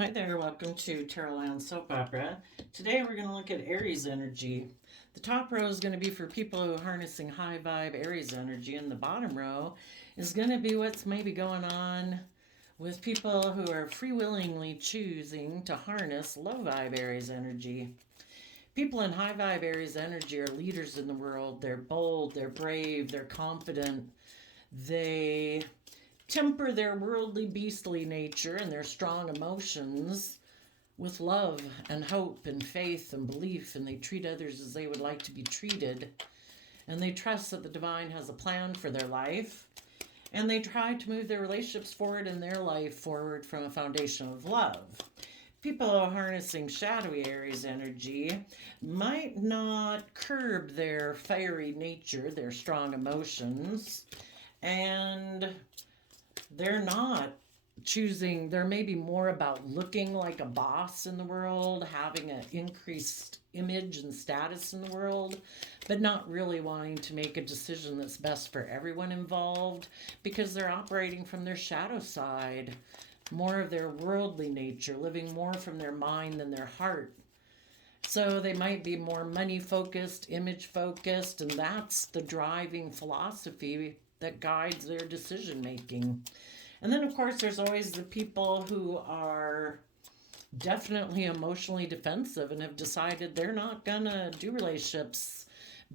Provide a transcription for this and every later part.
Hi there, welcome to Tarotland Soap Opera. Today we're going to look at Aries energy. The top row is going to be for people who are harnessing high vibe Aries energy, and the bottom row is going to be what's maybe going on with people who are free-willingly choosing to harness low vibe Aries energy. People in high vibe Aries energy are leaders in the world. They're bold, they're brave, they're confident. They temper their worldly beastly nature and their strong emotions with love and hope and faith and belief, and they treat others as they would like to be treated, and they trust that the divine has a plan for their life, and they try to move their relationships forward and their life forward from a foundation of love. People who are harnessing shadowy Aries energy might not curb their fiery nature, their strong emotions, and they're not choosing, they're maybe more about looking like a boss in the world, having an increased image and status in the world, but not really wanting to make a decision that's best for everyone involved because they're operating from their shadow side, more of their worldly nature, living more from their mind than their heart. So they might be more money focused, image focused, and that's the driving philosophy that guides their decision making. And then, of course, there's always the people who are definitely emotionally defensive and have decided they're not going to do relationships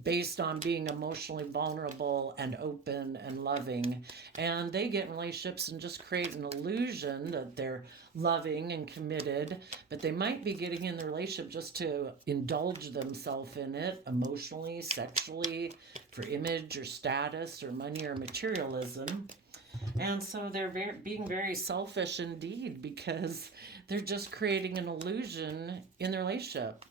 based on being emotionally vulnerable and open and loving. And they get in relationships and just create an illusion that they're loving and committed, but they might be getting in the relationship just to indulge themselves in it emotionally, sexually, for image or status or money or materialism. And so they're being very selfish indeed because they're just creating an illusion in the relationship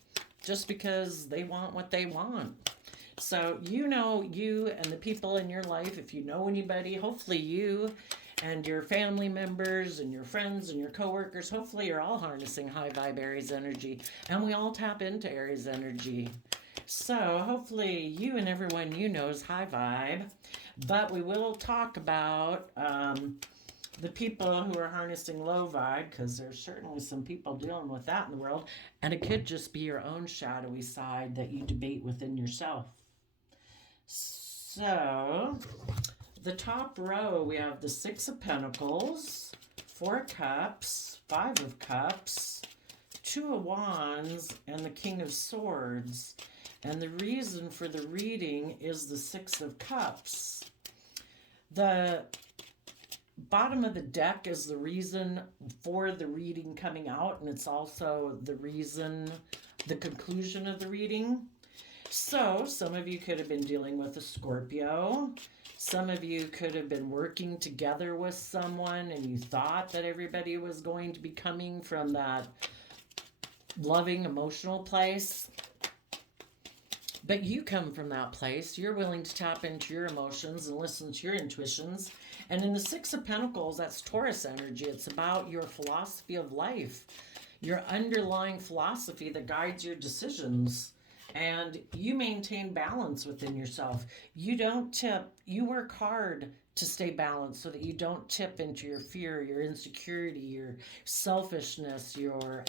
just because they want what they want. So, you and the people in your life, if you know anybody, hopefully you and your family members and your friends and your coworkers, hopefully you're all harnessing high vibe Aries energy, and we all tap into Aries energy. So, hopefully you and everyone you know is high vibe, but we will talk about the people who are harnessing low vibe, because there's certainly some people dealing with that in the world, and it could just be your own shadowy side that you debate within yourself. So, the top row, we have the Six of Pentacles, Four of Cups, Five of Cups, Two of Wands, and the King of Swords. And the reason for the reading is the Six of Cups. The bottom of the deck is the reason for the reading coming out, and it's also the reason, the conclusion of the reading. So, some of you could have been dealing with a Scorpio. Some of you could have been working together with someone and you thought that everybody was going to be coming from that loving, emotional place. But you come from that place. You're willing to tap into your emotions and listen to your intuitions. And in the Six of Pentacles, that's Taurus energy. It's about your philosophy of life, your underlying philosophy that guides your decisions. And you maintain balance within yourself. You don't tip. You work hard to stay balanced so that you don't tip into your fear, your insecurity, your selfishness, your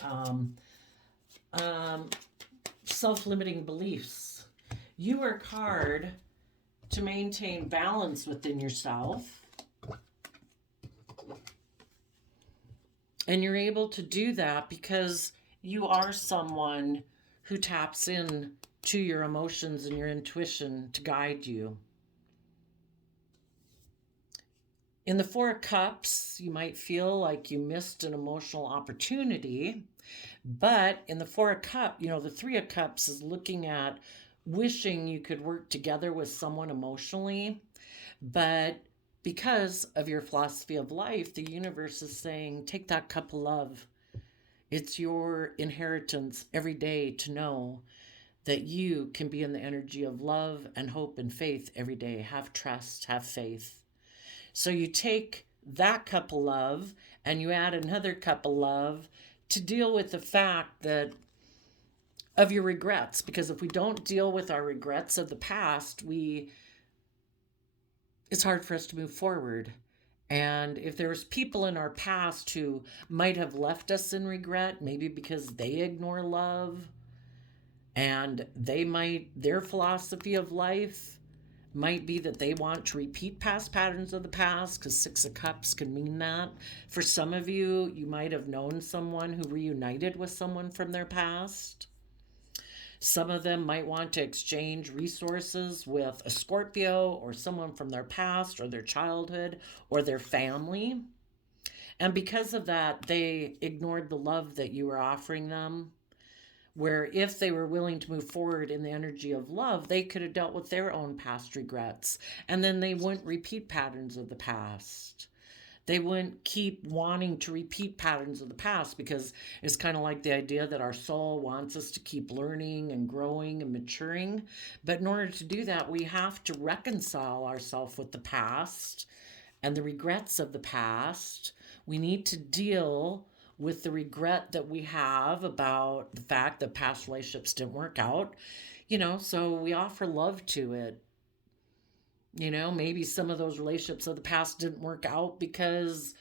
self-limiting beliefs. You work hard to maintain balance within yourself. And you're able to do that because you are someone who taps in to your emotions and your intuition to guide you. In the Four of Cups, you might feel like you missed an emotional opportunity. But in the Four of Cups, the Three of Cups is looking at wishing you could work together with someone emotionally. But because of your philosophy of life, the universe is saying, take that cup of love. It's your inheritance every day to know that you can be in the energy of love and hope and faith every day. Have trust, have faith. So you take that cup of love and you add another cup of love to deal with the fact that of your regrets, because if we don't deal with our regrets of the past, it's hard for us to move forward. And if there's people in our past who might have left us in regret, maybe because they ignore love, and their philosophy of life might be that they want to repeat past patterns of the past, because Six of Cups can mean that. For some of you, you might have known someone who reunited with someone from their past. Some of them might want to exchange resources with a Scorpio or someone from their past or their childhood or their family. And because of that, they ignored the love that you were offering them. Where if they were willing to move forward in the energy of love, they could have dealt with their own past regrets. And then they wouldn't repeat patterns of the past. They wouldn't keep wanting to repeat patterns of the past, because it's kind of like the idea that our soul wants us to keep learning and growing and maturing. But in order to do that, we have to reconcile ourselves with the past and the regrets of the past. We need to deal with the regret that we have about the fact that past relationships didn't work out, so we offer love to it. Maybe some of those relationships of the past didn't work out because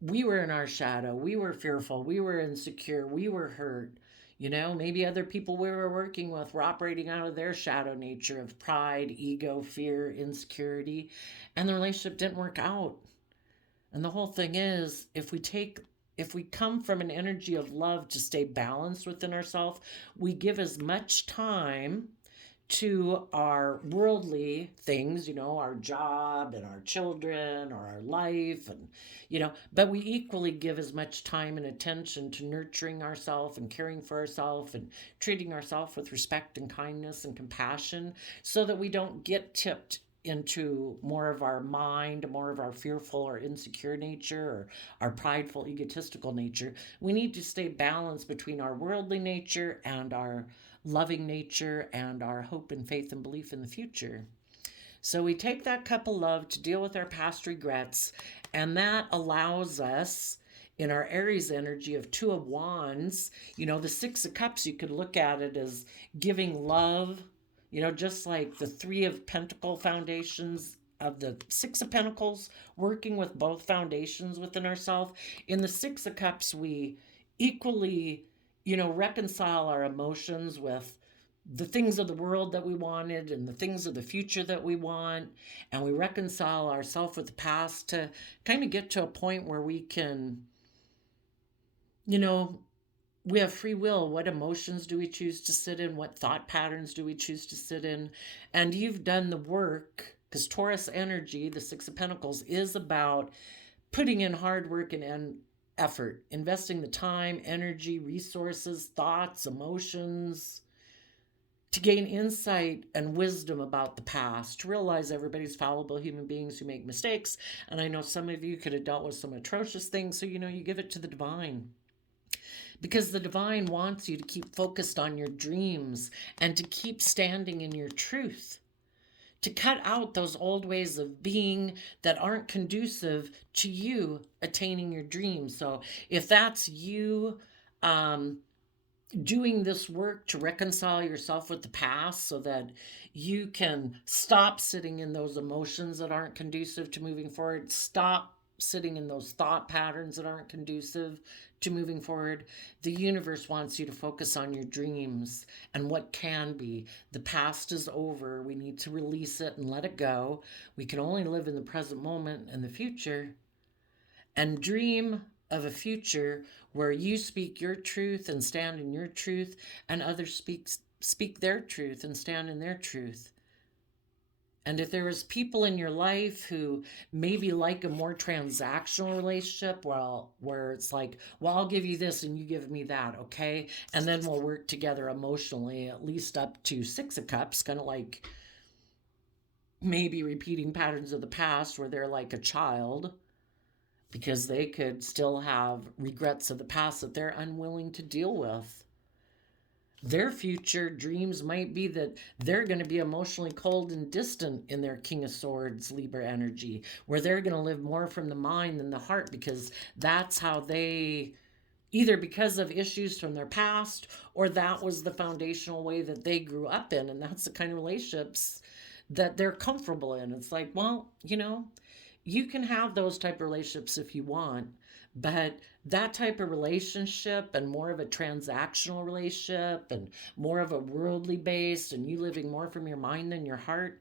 we were in our shadow, we were fearful, we were insecure, we were hurt. Maybe other people we were working with were operating out of their shadow nature of pride, ego, fear, insecurity, and the relationship didn't work out. And the whole thing is, if we come from an energy of love to stay balanced within ourselves, we give as much time to our worldly things, our job and our children or our life, and, but we equally give as much time and attention to nurturing ourselves and caring for ourselves and treating ourselves with respect and kindness and compassion, so that we don't get tipped into more of our mind, more of our fearful or insecure nature, or our prideful, egotistical nature. We need to stay balanced between our worldly nature and our loving nature and our hope and faith and belief in the future. So we take that cup of love to deal with our past regrets, and that allows us, in our Aries energy of Two of Wands, the Six of Cups, you could look at it as giving love, just like the Three of Pentacle foundations of the Six of Pentacles, working with both foundations within ourselves. In the Six of Cups, we equally, reconcile our emotions with the things of the world that we wanted and the things of the future that we want. And we reconcile ourselves with the past to kind of get to a point where we can, we have free will. What emotions do we choose to sit in? What thought patterns do we choose to sit in? And you've done the work, because Taurus energy, the Six of Pentacles, is about putting in hard work and effort, investing the time, energy, resources, thoughts, emotions, to gain insight and wisdom about the past, to realize everybody's fallible human beings who make mistakes. And I know some of you could have dealt with some atrocious things, so you give it to the divine. Because the divine wants you to keep focused on your dreams and to keep standing in your truth, to cut out those old ways of being that aren't conducive to you attaining your dreams. So if that's you doing this work to reconcile yourself with the past so that you can stop sitting in those emotions that aren't conducive to moving forward, stop sitting in those thought patterns that aren't conducive to moving forward, the universe wants you to focus on your dreams and what can be. The past is over. We need to release it and let it go. We can only live in the present moment and the future, and dream of a future where you speak your truth and stand in your truth, and others speak their truth and stand in their truth. And if there was people in your life who maybe like a more transactional relationship, well, where it's like, well, I'll give you this and you give me that, okay? And then we'll work together emotionally, at least up to Six of Cups, kind of like maybe repeating patterns of the past where they're like a child, because they could still have regrets of the past that they're unwilling to deal with. Their future dreams might be that they're going to be emotionally cold and distant in their King of Swords Libra energy, where they're going to live more from the mind than the heart, because that's how they, either because of issues from their past, or that was the foundational way that they grew up in, and that's the kind of relationships that they're comfortable in. It's like, well, you can have those type of relationships if you want, but that type of relationship and more of a transactional relationship and more of a worldly based and you living more from your mind than your heart,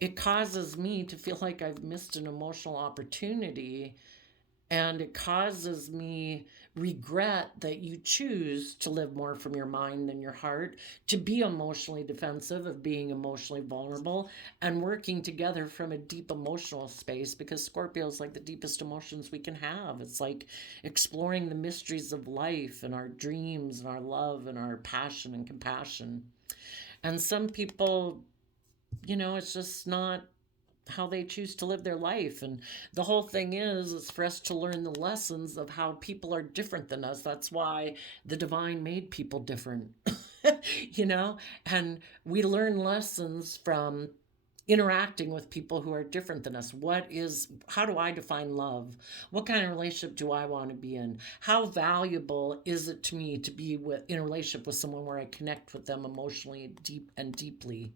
it causes me to feel like I've missed an emotional opportunity, and it causes me regret that you choose to live more from your mind than your heart, to be emotionally defensive, of being emotionally vulnerable, and working together from a deep emotional space, because Scorpio is like the deepest emotions we can have. It's like exploring the mysteries of life and our dreams and our love and our passion and compassion. And some people, it's just not how they choose to live their life. And the whole thing is for us to learn the lessons of how people are different than us. That's why the divine made people different. you know and we learn lessons from interacting with people who are different than us. How do I define love? What kind of relationship do I want to be in? How valuable is it to me to be in a relationship with someone where I connect with them emotionally deeply?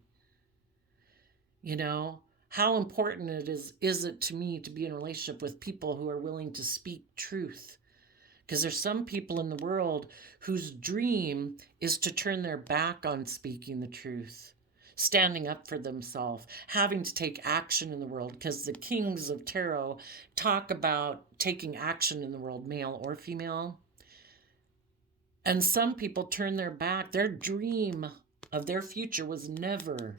you know how important is it to me to be in a relationship with people who are willing to speak truth? Because there's some people in the world whose dream is to turn their back on speaking the truth, standing up for themselves, having to take action in the world, because the kings of tarot talk about taking action in the world, male or female. And some people turn their back. Their dream of their future was never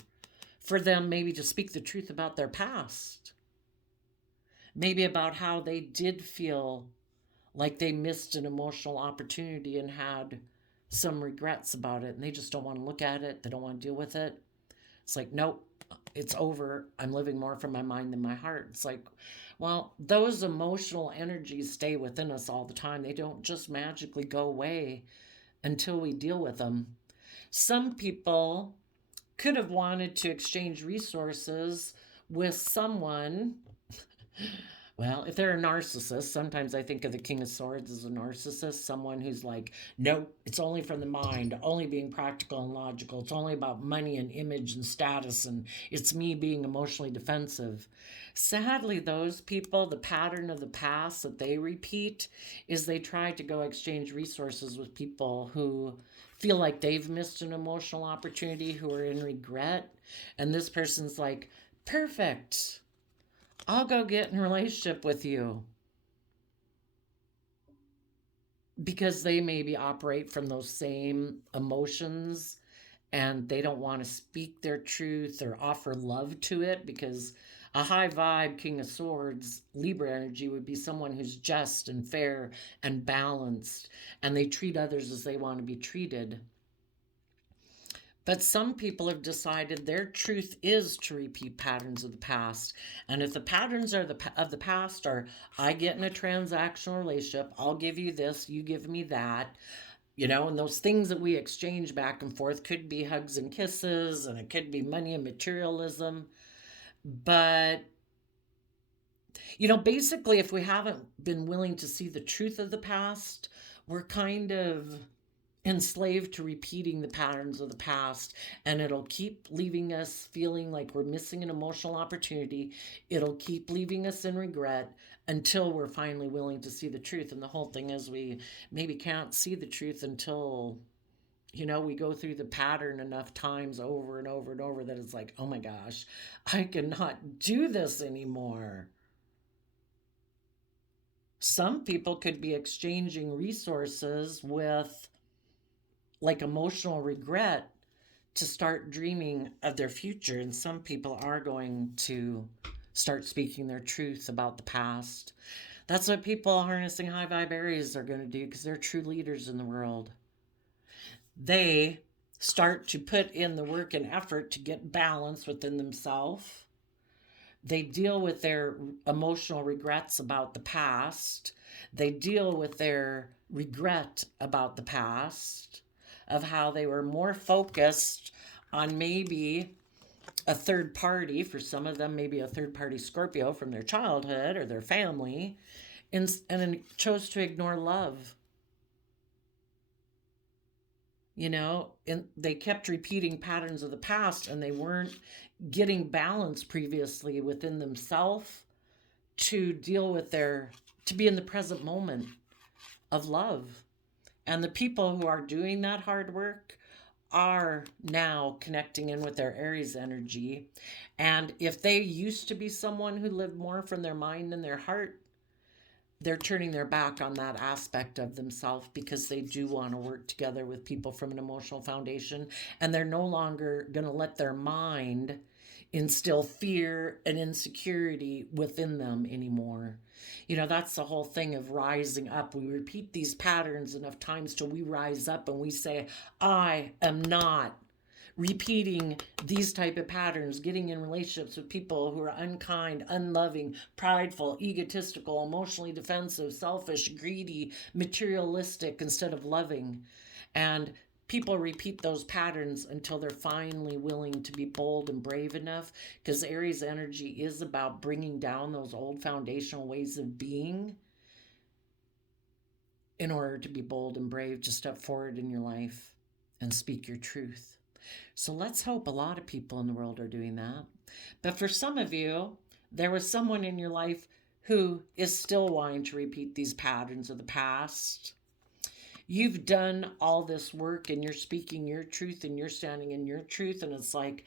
for them maybe to speak the truth about their past, maybe about how they did feel like they missed an emotional opportunity and had some regrets about it, and they just don't want to look at it. They don't want to deal with it. It's like, nope, it's over. I'm living more from my mind than my heart. It's like, well, those emotional energies stay within us all the time. They don't just magically go away until we deal with them. Some people could have wanted to exchange resources with someone. Well, if they're a narcissist, sometimes I think of the King of Swords as a narcissist, someone who's like, nope, it's only from the mind, only being practical and logical. It's only about money and image and status, and it's me being emotionally defensive. Sadly, those people, the pattern of the past that they repeat is they try to go exchange resources with people who feel like they've missed an emotional opportunity, who are in regret. And this person's like, perfect. I'll go get in a relationship with you, because they maybe operate from those same emotions and they don't want to speak their truth or offer love to it, because a high vibe King of Swords Libra energy would be someone who's just and fair and balanced, and they treat others as they want to be treated. But some people have decided their truth is to repeat patterns of the past. And if the patterns are of the past are, I get in a transactional relationship, I'll give you this, you give me that, and those things that we exchange back and forth could be hugs and kisses, and it could be money and materialism. But, basically, if we haven't been willing to see the truth of the past, we're kind of enslaved to repeating the patterns of the past, and it'll keep leaving us feeling like we're missing an emotional opportunity. It'll keep leaving us in regret until we're finally willing to see the truth. And the whole thing is, we maybe can't see the truth until we go through the pattern enough times over and over and over that it's like, oh my gosh, I cannot do this anymore. Some people could be exchanging resources with like emotional regret to start dreaming of their future. And some people are going to start speaking their truth about the past. That's what people harnessing high vibe Aries are going to do, because they're true leaders in the world. They start to put in the work and effort to get balance within themselves. They deal with their emotional regrets about the past. They deal with their regret about the past, of how they were more focused on maybe a third party, for some of them, maybe a third party Scorpio from their childhood or their family, and chose to ignore love. And they kept repeating patterns of the past, and they weren't getting balance previously within themselves to deal with to be in the present moment of love. And the people who are doing that hard work are now connecting in with their Aries energy. And if they used to be someone who lived more from their mind and their heart, they're turning their back on that aspect of themselves because they do want to work together with people from an emotional foundation. And they're no longer going to let their mind instill fear and insecurity within them anymore. You know, that's the whole thing of rising up. We repeat these patterns enough times till we rise up and we say, I am not repeating these type of patterns, getting in relationships with people who are unkind, unloving, prideful, egotistical, emotionally defensive, selfish, greedy, materialistic instead of loving. And people repeat those patterns until they're finally willing to be bold and brave enough, because Aries energy is about bringing down those old foundational ways of being in order to be bold and brave to step forward in your life and speak your truth. So let's hope a lot of people in the world are doing that. But for some of you, there was someone in your life who is still wanting to repeat these patterns of the past. You've done all this work and you're speaking your truth and you're standing in your truth. And it's like,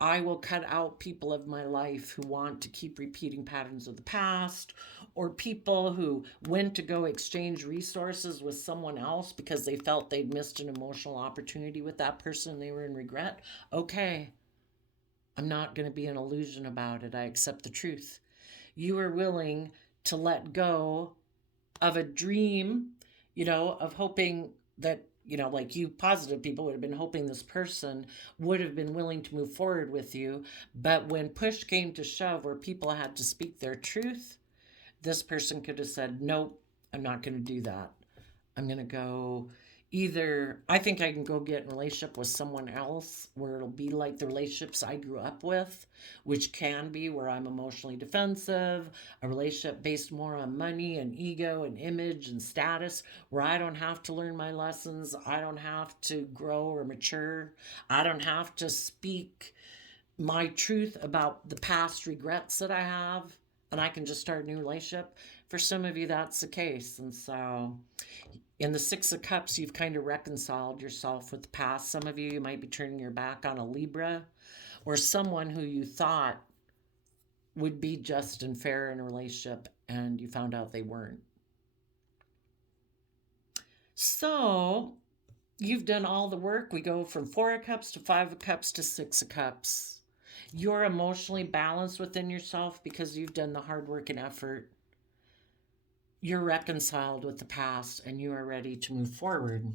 I will cut out people of my life who want to keep repeating patterns of the past, or people who went to go exchange resources with someone else because they felt they'd missed an emotional opportunity with that person and they were in regret. Okay, I'm not going to be an illusion about it. I accept the truth. You are willing to let go of a dream, of hoping that, like you positive people would have been hoping this person would have been willing to move forward with you. But when push came to shove, where people had to speak their truth, this person could have said, nope, I'm not going to do that. I'm going to go either, I think I can go get in a relationship with someone else where it'll be like the relationships I grew up with, which can be where I'm emotionally defensive, a relationship based more on money and ego and image and status, where I don't have to learn my lessons, I don't have to grow or mature, I don't have to speak my truth about the past regrets that I have, and I can just start a new relationship. For some of you, that's the case. And so in the Six of Cups, you've kind of reconciled yourself with the past. Some of you, you might be turning your back on a Libra or someone who you thought would be just and fair in a relationship, and you found out they weren't. So you've done all the work. We go from Four of Cups to Five of Cups to Six of Cups. You're emotionally balanced within yourself because you've done the hard work and effort. You're reconciled with the past and you are ready to move forward.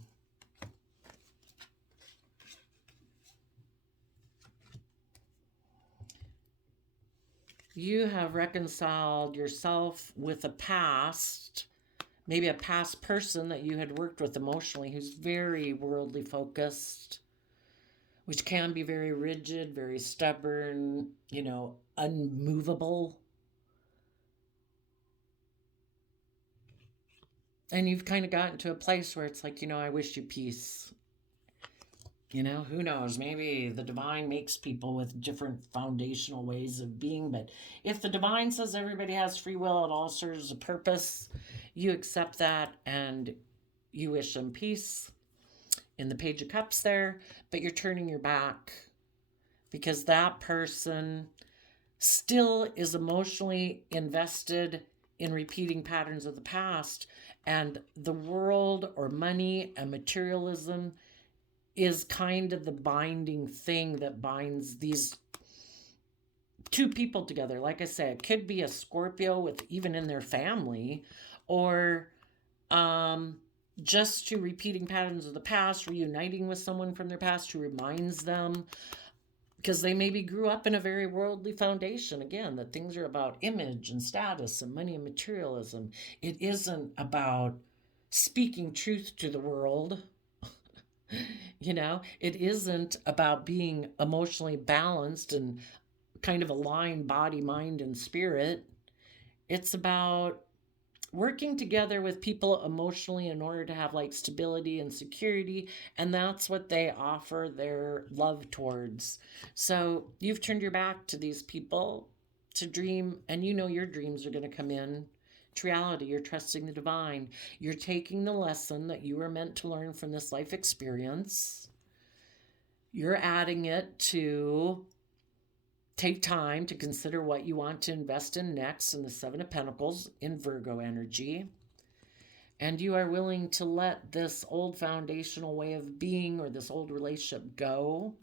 You have reconciled yourself with a past, maybe a past person that you had worked with emotionally who's very worldly focused, which can be very rigid, very stubborn, unmovable. And you've kind of gotten to a place where it's like, I wish you peace. Who knows? Maybe the divine makes people with different foundational ways of being. But if the divine says everybody has free will, it all serves a purpose, you accept that and you wish them peace in the Page of Cups there. But you're turning your back because that person still is emotionally invested in repeating patterns of the past. And the world or money and materialism is kind of the binding thing that binds these two people together. Like I said, it could be a Scorpio with even in their family, or just to repeating patterns of the past, reuniting with someone from their past who reminds them, because they maybe grew up in a very worldly foundation, again, that things are about image and status and money and materialism. It isn't about speaking truth to the world. It isn't about being emotionally balanced and kind of aligned body, mind, and spirit. It's about working together with people emotionally in order to have like stability and security. And that's what they offer their love towards. So you've turned your back to these people to dream, and you know your dreams are going to come in to reality. You're trusting the divine. You're taking the lesson that you were meant to learn from this life experience. You're adding it to take time to consider what you want to invest in next in the Seven of Pentacles in Virgo energy. And you are willing to let this old foundational way of being or this old relationship go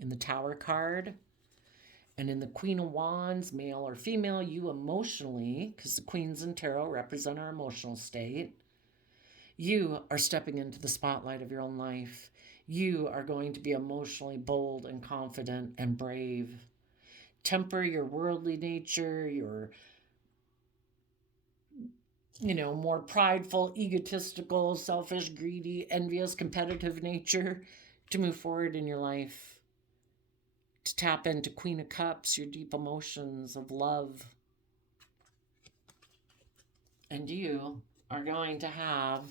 in the Tower card. And in the Queen of Wands, male or female, you emotionally, because the Queens in Tarot represent our emotional state, you are stepping into the spotlight of your own life. You are going to be emotionally bold and confident and brave. Temper your worldly nature, your more prideful, egotistical, selfish, greedy, envious, competitive nature to move forward in your life. To tap into Queen of Cups, your deep emotions of love. And you are going to have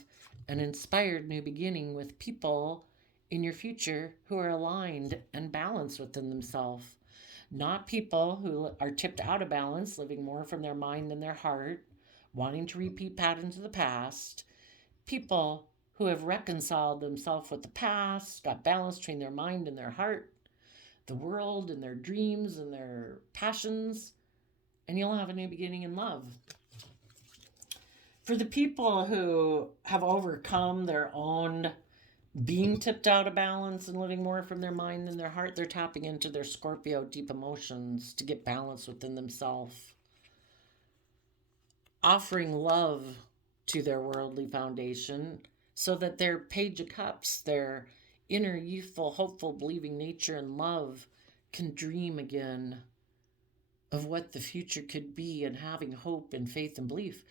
an inspired new beginning with people in your future who are aligned and balanced within themselves. Not people who are tipped out of balance, living more from their mind than their heart, wanting to repeat patterns of the past. People who have reconciled themselves with the past, got balance between their mind and their heart, the world and their dreams and their passions, and you'll have a new beginning in love. For the people who have overcome their own being tipped out of balance and living more from their mind than their heart, they're tapping into their Scorpio deep emotions to get balance within themselves. Offering love to their worldly foundation so that their Page of Cups, their inner youthful, hopeful, believing nature and love can dream again of what the future could be and having hope and faith and belief.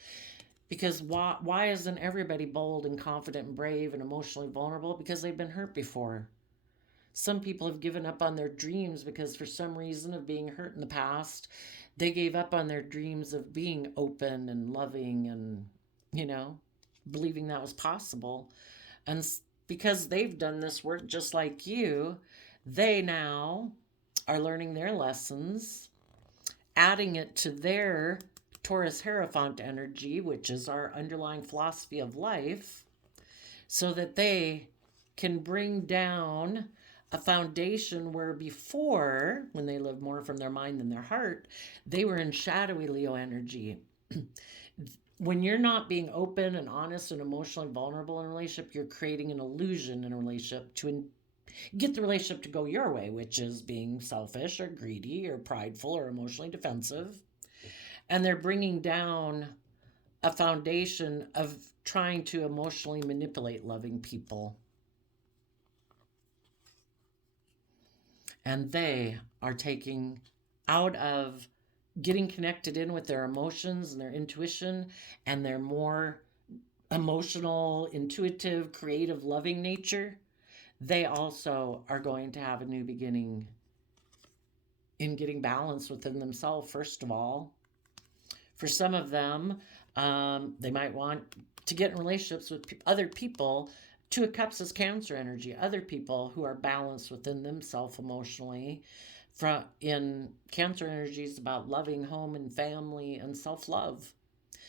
Because why isn't everybody bold and confident and brave and emotionally vulnerable? Because they've been hurt before. Some people have given up on their dreams because for some reason of being hurt in the past, they gave up on their dreams of being open and loving and, believing that was possible. And because they've done this work just like you, they now are learning their lessons, adding it to their Taurus Hierophant energy, which is our underlying philosophy of life, so that they can bring down a foundation where before, when they lived more from their mind than their heart, they were in shadowy Leo energy. When you're not being open and honest and emotionally vulnerable in a relationship, you're creating an illusion in a relationship to get the relationship to go your way, which is being selfish or greedy or prideful or emotionally defensive. And they're bringing down a foundation of trying to emotionally manipulate loving people. And they are taking out of getting connected in with their emotions and their intuition and their more emotional, intuitive, creative, loving nature. They also are going to have a new beginning in getting balance within themselves, first of all. For some of them, they might want to get in relationships with other people. Two of Cups is Cancer energy. Other people who are balanced within themselves emotionally. In Cancer energy is about loving home and family and self-love.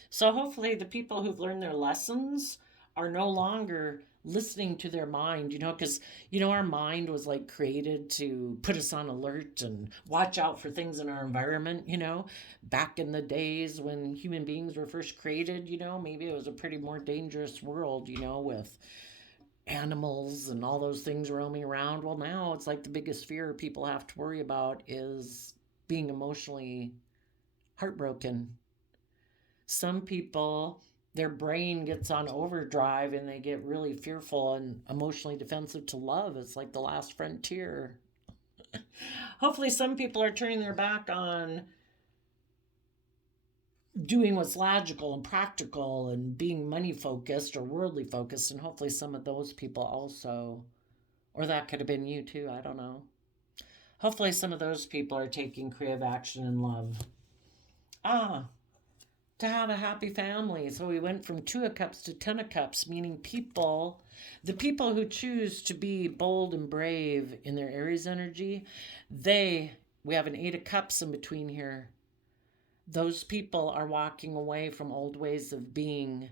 So hopefully the people who've learned their lessons are no longer listening to their mind, because, our mind was like created to put us on alert and watch out for things in our environment, back in the days when human beings were first created, maybe it was a pretty more dangerous world, with animals and all those things roaming around. Well, now it's like the biggest fear people have to worry about is being emotionally heartbroken. Some people, their brain gets on overdrive and they get really fearful and emotionally defensive to love. It's like the last frontier. Hopefully some people are turning their back on doing what's logical and practical and being money focused or worldly focused, and hopefully some of those people also, or that could have been you too, I don't know. Hopefully some of those people are taking creative action in love. To have a happy family. So we went from Two of Cups to Ten of Cups, meaning the people who choose to be bold and brave in their Aries energy, we have an Eight of Cups in between here. Those people are walking away from old ways of being,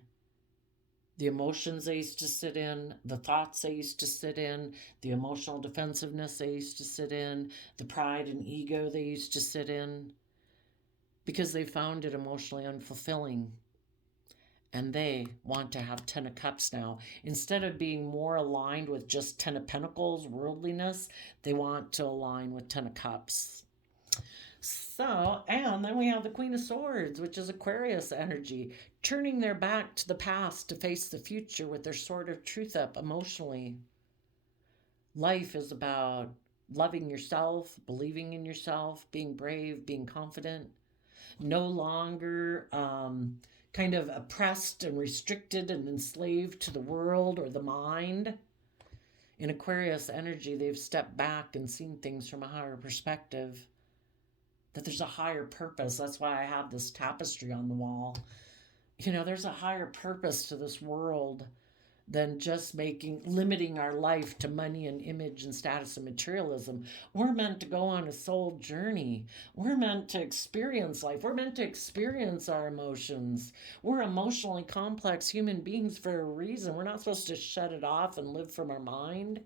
the emotions they used to sit in, the thoughts they used to sit in, the emotional defensiveness they used to sit in, the pride and ego they used to sit in, because they found it emotionally unfulfilling. And they want to have Ten of Cups now. Instead of being more aligned with just Ten of Pentacles, worldliness, they want to align with Ten of Cups. So, and then we have the Queen of Swords, which is Aquarius energy, turning their back to the past to face the future with their sword of truth up emotionally. Life is about loving yourself, believing in yourself, being brave, being confident, no longer kind of oppressed and restricted and enslaved to the world or the mind. In Aquarius energy, they've stepped back and seen things from a higher perspective, that there's a higher purpose. That's why I have this tapestry on the wall. There's a higher purpose to this world than just limiting our life to money and image and status and materialism. We're meant to go on a soul journey. We're meant to experience life. We're meant to experience our emotions. We're emotionally complex human beings for a reason. We're not supposed to shut it off and live from our mind.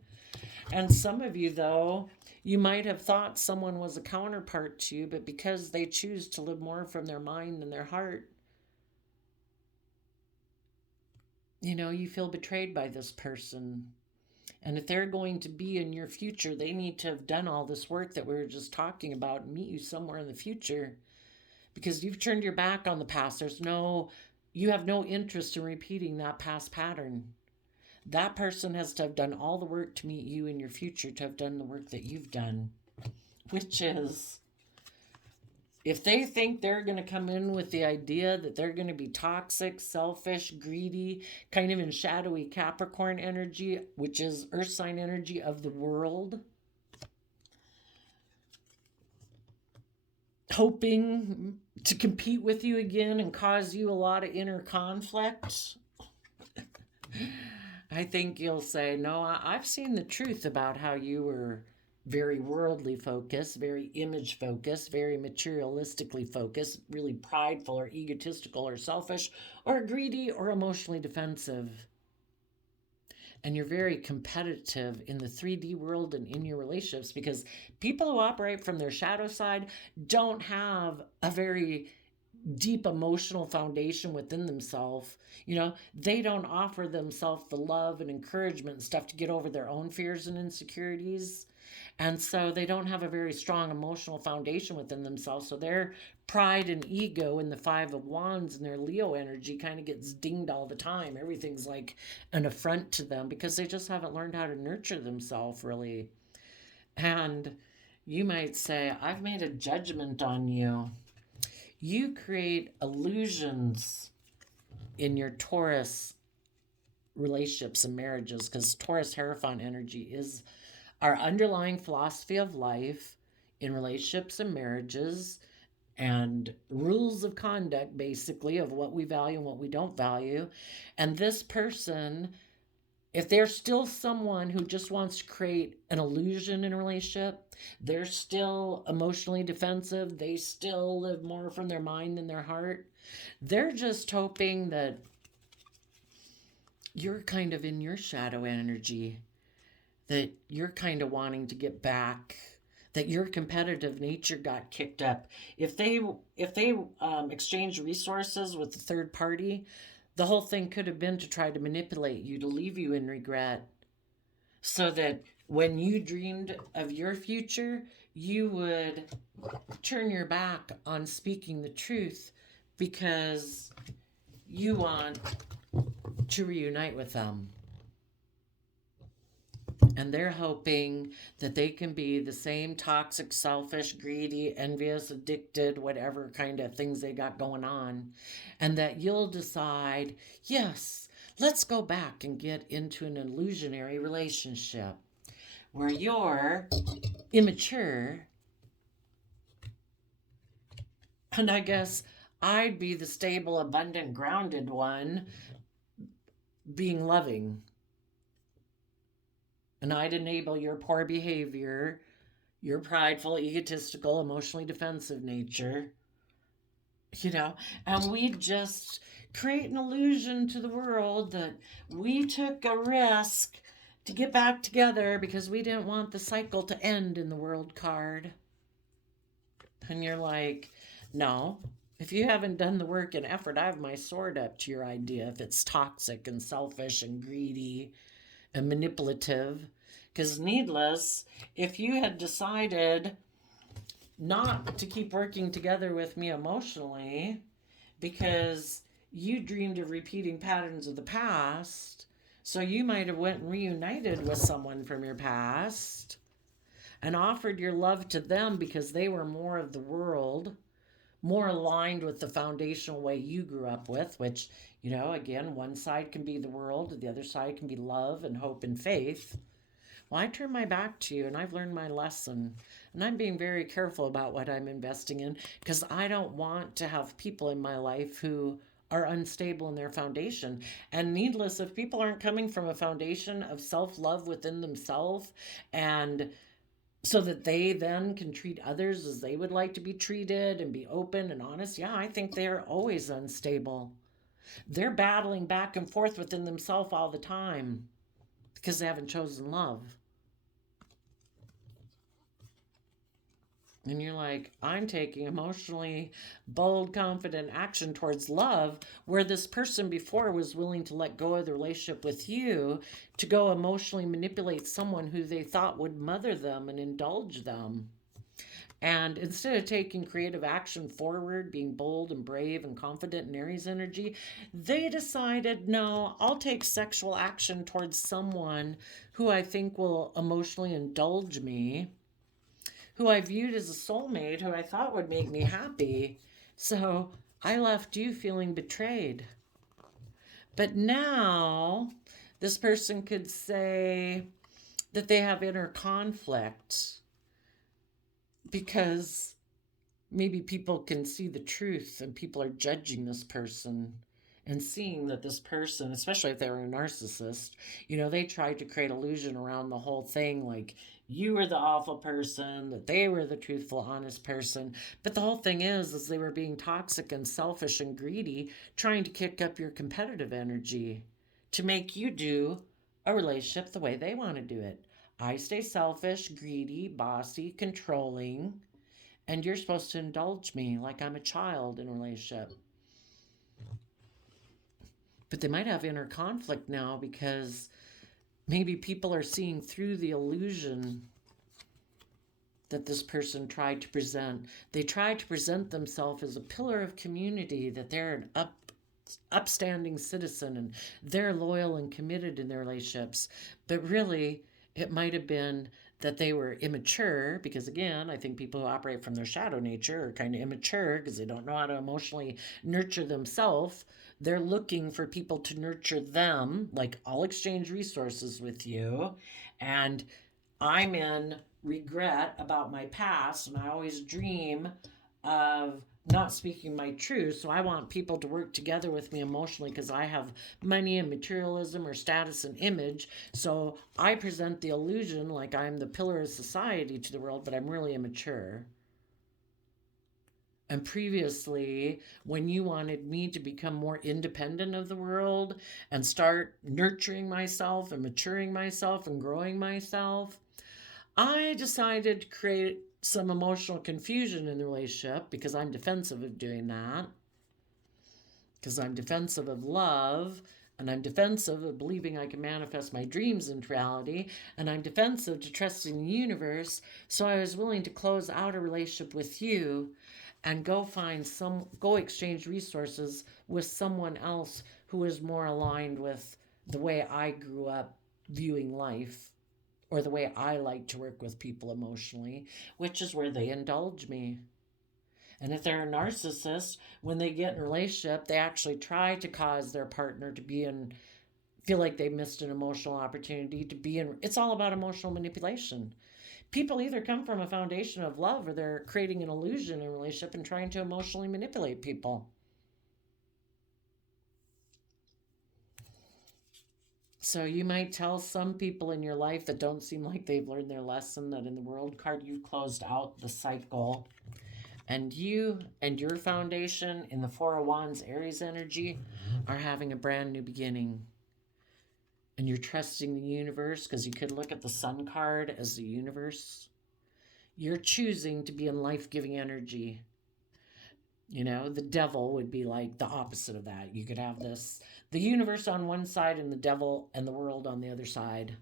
And some of you, though, you might have thought someone was a counterpart to you, but because they choose to live more from their mind and their heart, you feel betrayed by this person. And if they're going to be in your future, they need to have done all this work that we were just talking about and meet you somewhere in the future, because you've turned your back on the past. You have no interest in repeating that past pattern. That person has to have done all the work to meet you in your future, to have done the work that you've done, which is, if they think they're going to come in with the idea that they're going to be toxic, selfish, greedy, kind of in shadowy Capricorn energy, which is earth sign energy of the world, hoping to compete with you again and cause you a lot of inner conflict, I think you'll say, no, I've seen the truth about how you were very worldly focused, very image focused, very materialistically focused, really prideful or egotistical or selfish or greedy or emotionally defensive. And you're very competitive in the 3D world and in your relationships, because people who operate from their shadow side don't have a very deep emotional foundation within themselves. They don't offer themselves the love and encouragement and stuff to get over their own fears and insecurities. And so they don't have a very strong emotional foundation within themselves. So their pride and ego in the Five of Wands and their Leo energy kind of gets dinged all the time. Everything's like an affront to them because they just haven't learned how to nurture themselves really. And you might say, I've made a judgment on you. You create illusions in your Taurus relationships and marriages, because Taurus Hierophant energy is our underlying philosophy of life in relationships and marriages, and rules of conduct, basically, of what we value and what we don't value. And this person, if they're still someone who just wants to create an illusion in a relationship, they're still emotionally defensive, they still live more from their mind than their heart, they're just hoping that you're kind of in your shadow energy, that you're kind of wanting to get back, that your competitive nature got kicked up. If they exchange resources with the third party, the whole thing could have been to try to manipulate you, to leave you in regret, so that when you dreamed of your future, you would turn your back on speaking the truth because you want to reunite with them. And they're hoping that they can be the same toxic, selfish, greedy, envious, addicted, whatever kind of things they got going on. And that you'll decide, yes, let's go back and get into an illusionary relationship where you're immature. And I guess I'd be the stable, abundant, grounded one, being loving. And I'd enable your poor behavior, your prideful, egotistical, emotionally defensive nature. you know, and we just create an illusion to the world that we took a risk to get back together because we didn't want the cycle to end in the world card. And you're like, no, if you haven't done the work and effort, I have my sword up to your idea if it's toxic and selfish and greedy and manipulative. Because, needless, if you had decided not to keep working together with me emotionally because you dreamed of repeating patterns of the past, so you might have went and reunited with someone from your past and offered your love to them because they were more of the world, more aligned with the foundational way you grew up with, which, again, one side can be the world, the other side can be love and hope and faith. Well, I turn my back to you and I've learned my lesson. And I'm being very careful about what I'm investing in because I don't want to have people in my life who are unstable in their foundation. And needless, if people aren't coming from a foundation of self love within themselves, and so that they then can treat others as they would like to be treated and be open and honest, yeah, I think they're always unstable. They're battling back and forth within themselves all the time because they haven't chosen love. And you're like, I'm taking emotionally bold, confident action towards love, where this person before was willing to let go of the relationship with you to go emotionally manipulate someone who they thought would mother them and indulge them. And instead of taking creative action forward, being bold and brave and confident in Aries energy, they decided, no, I'll take sexual action towards someone who I think will emotionally indulge me, who I viewed as a soulmate, who I thought would make me happy. So I left you feeling betrayed. But now this person could say that they have inner conflict because maybe people can see the truth and people are judging this person and seeing that this person, especially if they're a narcissist, they tried to create illusion around the whole thing, like you were the awful person, that they were the truthful, honest person. But the whole thing is they were being toxic and selfish and greedy, trying to kick up your competitive energy to make you do a relationship the way they want to do it. I stay selfish, greedy, bossy, controlling, and you're supposed to indulge me like I'm a child in a relationship. But they might have inner conflict now because maybe people are seeing through the illusion that this person tried to present. They tried to present themselves as a pillar of community, that they're an upstanding citizen and they're loyal and committed in their relationships. But really, it might have been that they were immature because, again, I think people who operate from their shadow nature are kind of immature because they don't know how to emotionally nurture themselves. They're looking for people to nurture them, like, I'll exchange resources with you. And I'm in regret about my past, and I always dream of not speaking my truth. So I want people to work together with me emotionally because I have money and materialism or status and image. So I present the illusion like I'm the pillar of society to the world, but I'm really immature. And previously, when you wanted me to become more independent of the world and start nurturing myself and maturing myself and growing myself, I decided to create some emotional confusion in the relationship because I'm defensive of doing that. Because I'm defensive of love, and I'm defensive of believing I can manifest my dreams into reality, and I'm defensive to trusting the universe. So I was willing to close out a relationship with you and go exchange resources with someone else who is more aligned with the way I grew up viewing life, or the way I like to work with people emotionally, which is where they indulge me. And if they're a narcissist, when they get in a relationship, they actually try to cause their partner to feel like they missed an emotional opportunity to be in. It's all about emotional manipulation. People either come from a foundation of love or they're creating an illusion in a relationship and trying to emotionally manipulate people. So you might tell some people in your life that don't seem like they've learned their lesson that in the world card you've closed out the cycle And you and your foundation in the Four of Wands Aries energy are having a brand new beginning. And you're trusting the universe, because you could look at the Sun card as the universe. You're choosing to be in life-giving energy. You know, the devil would be like the opposite of that. You could have the universe on one side and the devil and the world on the other side.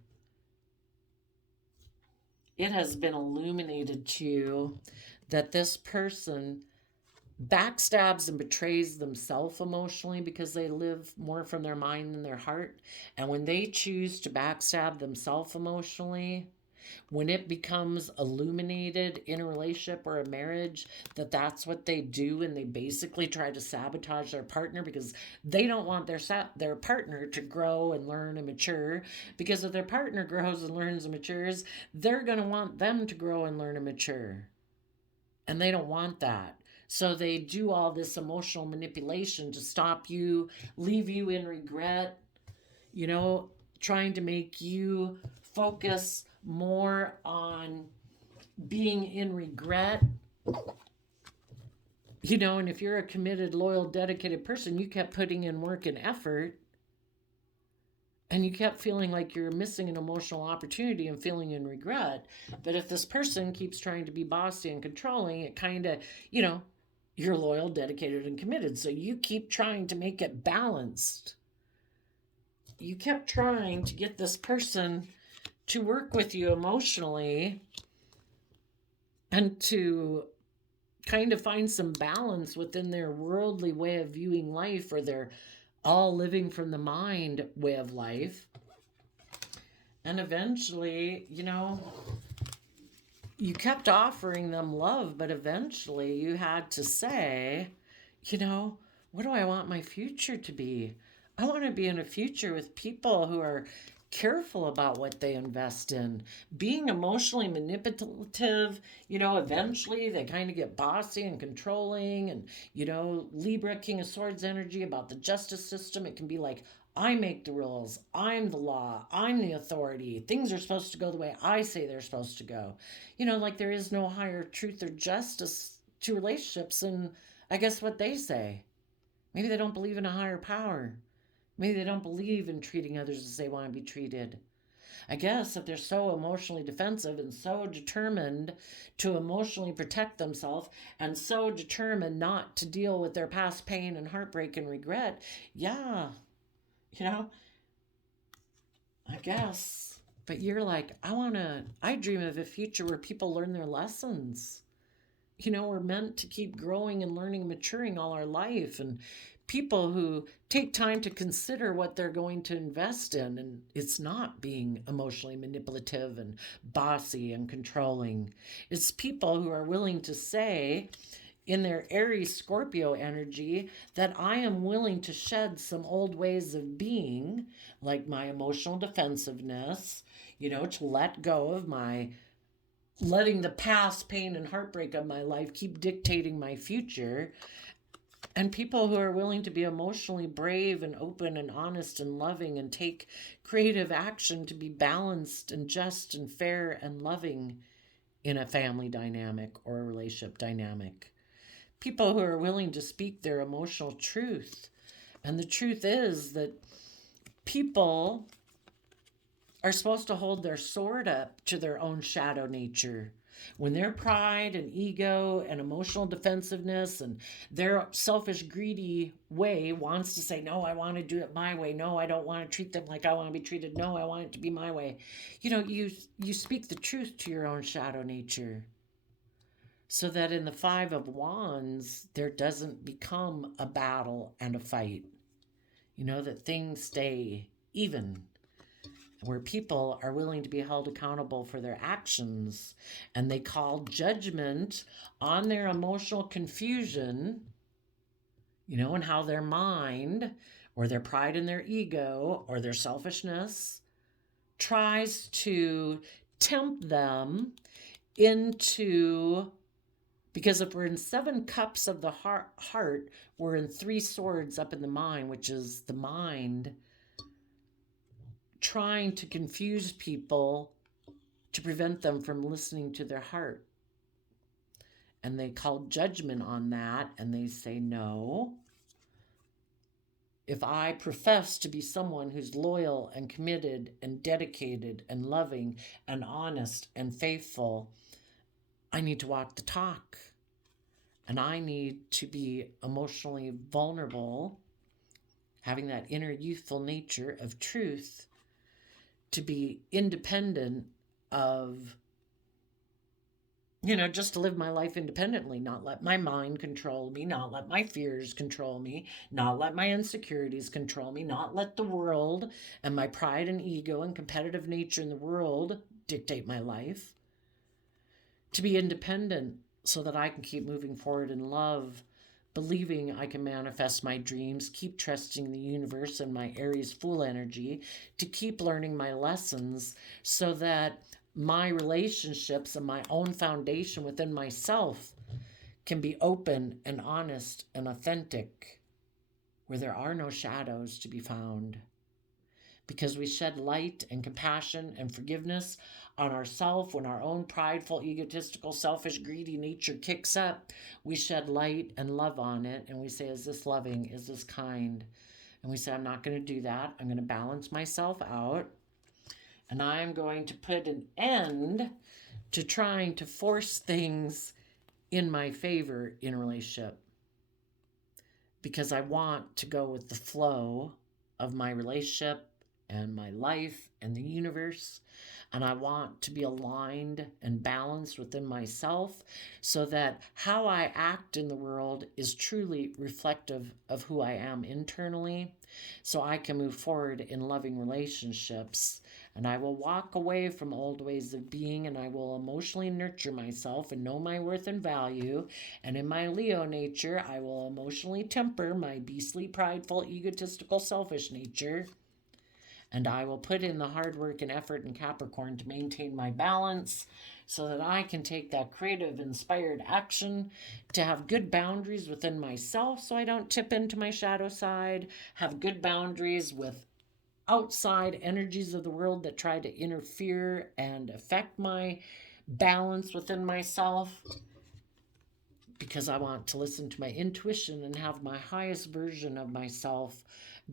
It has been illuminated to you that this person backstabs and betrays themselves emotionally because they live more from their mind than their heart. And when they choose to backstab themselves emotionally, when it becomes illuminated in a relationship or a marriage that that's what they do, and they basically try to sabotage their partner because they don't want their partner to grow and learn and mature, because if their partner grows and learns and matures, they're going to want them to grow and learn and mature, and they don't want that. So they do all this emotional manipulation to stop you, leave you in regret, you know, trying to make you focus more on being in regret. You know, and if you're a committed, loyal, dedicated person, you kept putting in work and effort, and you kept feeling like you're missing an emotional opportunity and feeling in regret. But if this person keeps trying to be bossy and controlling, it kind of, you know, you're loyal, dedicated, and committed. So you keep trying to make it balanced. You kept trying to get this person to work with you emotionally and to kind of find some balance within their worldly way of viewing life, or their all living from the mind way of life. And eventually, you know, you kept offering them love, but eventually you had to say, you know, what do I want my future to be? I want to be in a future with people who are careful about what they invest in. Being emotionally manipulative, you know, eventually they kind of get bossy and controlling. And, you know, Libra, King of Swords energy about the justice system. It can be like, I make the rules. I'm the law. I'm the authority. Things are supposed to go the way I say they're supposed to go. You know, like there is no higher truth or justice to relationships. And I guess what they say. Maybe they don't believe in a higher power. Maybe they don't believe in treating others as they want to be treated. I guess if they're so emotionally defensive and so determined to emotionally protect themselves and so determined not to deal with their past pain and heartbreak and regret, yeah, you know, I guess. But you're like, I dream of a future where people learn their lessons. You know, we're meant to keep growing and learning and maturing all our life. And people who take time to consider what they're going to invest in, and it's not being emotionally manipulative and bossy and controlling. It's people who are willing to say, in their Aries Scorpio energy, that I am willing to shed some old ways of being, like my emotional defensiveness, you know, to let go of my letting the past pain and heartbreak of my life keep dictating my future. And people who are willing to be emotionally brave and open and honest and loving and take creative action to be balanced and just and fair and loving in a family dynamic or a relationship dynamic. People who are willing to speak their emotional truth. And the truth is that people are supposed to hold their sword up to their own shadow nature. When their pride and ego and emotional defensiveness and their selfish, greedy way wants to say, no, I want to do it my way. No, I don't want to treat them like I want to be treated. No, I want it to be my way. You know, you speak the truth to your own shadow nature, so that in the Five of Wands, there doesn't become a battle and a fight. You know, that things stay even, where people are willing to be held accountable for their actions, and they call judgment on their emotional confusion, you know, and how their mind or their pride and their ego or their selfishness tries to tempt them into, because if we're in 7 cups of the heart, we're in 3 swords up in the mind, which is the mind trying to confuse people to prevent them from listening to their heart. and they call judgment on that, and they say, no, if I profess to be someone who's loyal and committed and dedicated and loving and honest and faithful, I need to walk the talk. And I need to be emotionally vulnerable, having that inner youthful nature of truth, to be independent of, just to live my life independently, not let my mind control me, not let my fears control me, not let my insecurities control me, not let the world and my pride and ego and competitive nature in the world dictate my life. To be independent so that I can keep moving forward in love, believing I can manifest my dreams, keep trusting the universe and my Aries Fool energy, to keep learning my lessons so that my relationships and my own foundation within myself can be open and honest and authentic, where there are no shadows to be found. Because we shed light and compassion and forgiveness on ourselves when our own prideful, egotistical, selfish, greedy nature kicks up. We shed light and love on it, and we say, is this loving? Is this kind? And we say, I'm not going to do that. I'm going to balance myself out, and I'm going to put an end to trying to force things in my favor in a relationship, because I want to go with the flow of my relationship and my life and the universe. And I want to be aligned and balanced within myself so that how I act in the world is truly reflective of who I am internally, so I can move forward in loving relationships. And I will walk away from old ways of being, and I will emotionally nurture myself and know my worth and value. And in my Leo nature, I will emotionally temper my beastly, prideful, egotistical, selfish nature. And I will put in the hard work and effort in Capricorn to maintain my balance so that I can take that creative, inspired action to have good boundaries within myself so I don't tip into my shadow side, have good boundaries with outside energies of the world that try to interfere and affect my balance within myself, because I want to listen to my intuition and have my highest version of myself